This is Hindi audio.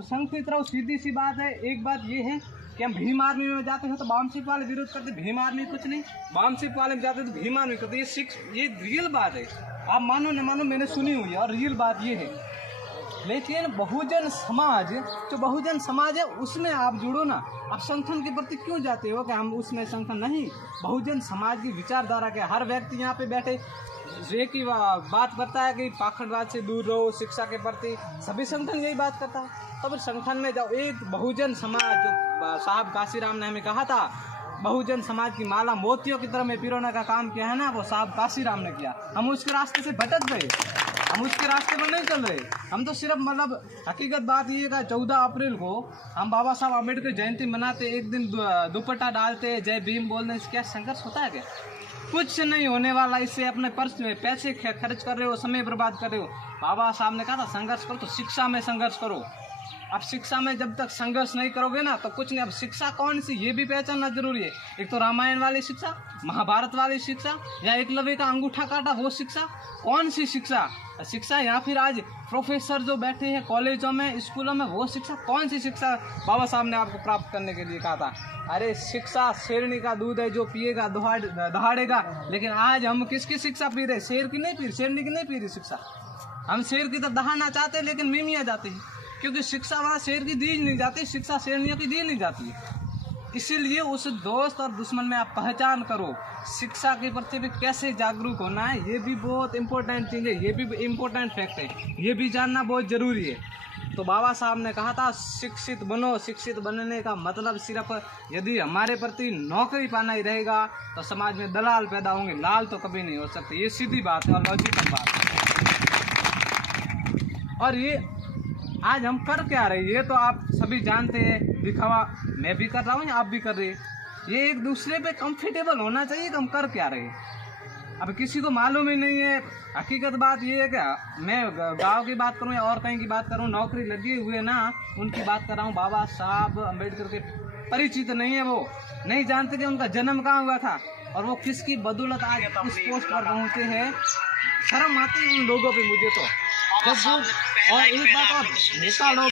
अब संगठित रहो, सीधी सी बात है। एक बात ये है कि हम भीम आर्मी में जाते हैं तो वामसिप वाले विरोध करते, भीम आर्मी कुछ नहीं, वामसिप वाले में जाते तो भीम आर्मी करते। ये रियल बात है, आप मानो न मानो, मैंने सुनी हुई है और रियल बात ये है। लेकिन बहुजन समाज, जो बहुजन समाज है उसमें आप जुड़ो ना। आप संगठन के प्रति क्यों जाते हो कि हम उसमें संगठन नहीं, बहुजन समाज की विचारधारा के हर व्यक्ति यहाँ पे बैठे एक ही बात करता है कि पाखंडवाद से दूर रहो, शिक्षा के प्रति सभी संगठन यही बात करता है। तो फिर संगठन में जाओ। एक बहुजन समाज, जो साहब काशीराम ने हमें कहा था, बहुजन समाज की माला मोतियों की तरह में पिरोने का काम किया है ना, वो साहब काशीराम ने किया। हम उसके रास्ते से भटक गए, हम उसके रास्ते पर नहीं चल रहे। हम तो सिर्फ मतलब हकीकत बात ये है, 14 अप्रैल को हम बाबा साहब अम्बेडकर जयंती मनाते, एक दिन दुपट्टा डालते, जय भीम बोलने से क्या संघर्ष होता है? क्या कुछ नहीं होने वाला। इससे अपने पर्स में पैसे खर्च कर रहे हो, समय बर्बाद कर रहे हो। बाबा साहब ने कहा था संघर्ष करो, तो शिक्षा में संघर्ष करो। अब शिक्षा में जब तक संघर्ष नहीं करोगे ना तो कुछ नहीं। अब शिक्षा कौन सी, ये भी पहचानना जरूरी है। एक तो रामायण वाली शिक्षा, महाभारत वाली शिक्षा, या एकलव्य का अंगूठा काटा वो शिक्षा, कौन सी शिक्षा? या फिर आज प्रोफेसर जो बैठे हैं कॉलेजों में, स्कूलों में, वो शिक्षा कौन सी शिक्षा बाबा साहब ने आपको प्राप्त करने के लिए कहा था? अरे शिक्षा शेरनी का दूध है, जो पिएगा दहाड़ेगा। लेकिन आज हम किसकी शिक्षा पी रहे? शेर की नहीं पी रही, शेरनी की नहीं पी रही शिक्षा। हम शेर की तो दहाड़ना चाहते हैं लेकिन मिमिया जाते हैं, क्योंकि शिक्षा वहाँ शेर की दी नहीं जाती, शिक्षा शेरनियों की दी नहीं जाती है। इसीलिए उस दोस्त और दुश्मन में आप पहचान करो। शिक्षा के प्रति भी कैसे जागरूक होना है, ये भी बहुत इंपॉर्टेंट चीज़ है, ये भी इम्पोर्टेंट फैक्ट है, ये भी जानना बहुत ज़रूरी है। तो बाबा साहब ने कहा था शिक्षित बनो। शिक्षित बनने का मतलब सिर्फ यदि हमारे प्रति नौकरी पाना ही रहेगा तो समाज में दलाल पैदा होंगे, लाल तो कभी नहीं हो सकते। ये सीधी बात है और लॉजिकल बात है। और ये आज हम कर क्या रहे, ये तो आप सभी जानते हैं। दिखावा मैं भी कर रहा हूँ, आप भी कर रहे हैं। ये एक दूसरे पे कंफर्टेबल होना चाहिए कि हम कर क्या रहे। अब किसी को मालूम ही नहीं है। हकीकत बात ये है कि मैं गांव की बात करूं या और कहीं की बात करूं, नौकरी लगी हुए ना उनकी बात कर रहा हूं। बाबा साहब अम्बेडकर के परिचित नहीं है, वो नहीं जानते कि उनका जन्म कहाँ हुआ था और वो किसकी बदौलत आज इस पोस्ट पर पहुंचे हैं। शर्म आती है उन लोगों पे मुझे तो। जब और एक बात और, नेता लोग